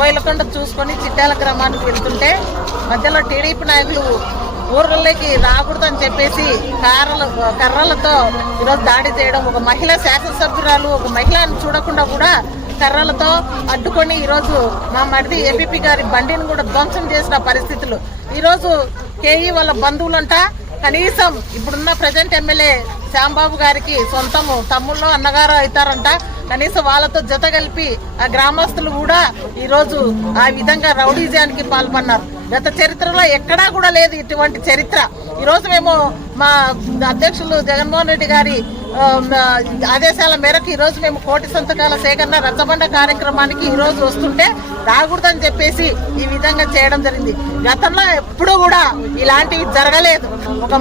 కోయిలకొండ చూసుకొని చిట్యాల గ్రామానికి వెళ్తుంటే మధ్యలో టీడీపీ నాయకులు ఊర్లలోకి రాకూడదని చెప్పేసి కర్రలతో ఈరోజు దాడి చేయడం, ఒక మహిళా శాసనసభ్యురాలు ఒక మహిళను చూడకుండా కూడా కర్రలతో అడ్డుకొని ఈరోజు మా మరిది ఏపీపీ గారి బండిని కూడా ధ్వంసం చేసిన పరిస్థితులు. ఈరోజు కేఈ వాళ్ళ బంధువులంట కనీసం ఇప్పుడున్న ప్రజెంట్ ఎమ్మెల్యే శ్యాంబాబు గారికి సొంతము తమ్ముళ్ళు అన్నగారు అవుతారంట. కనీసం వాళ్ళతో జత కలిపి ఆ గ్రామస్తులు కూడా ఈరోజు ఆ విధంగా రౌడీజానికి పాల్పన్నారు. గత చరిత్రలో ఎక్కడా కూడా లేదు ఇటువంటి చరిత్ర. ఈరోజు మేము మా అధ్యక్షులు జగన్మోహన్ రెడ్డి గారి ఆదేశాల మేరకు ఈరోజు మేము 1 కోటి సంతకాల సేకరణ రచ్చబండ కార్యక్రమానికి ఈరోజు వస్తుంటే రాకూడదని చెప్పేసి ఈ విధంగా చేయడం జరిగింది. గతంలో ఎప్పుడూ కూడా ఇలాంటివి జరగలేదు. ఒక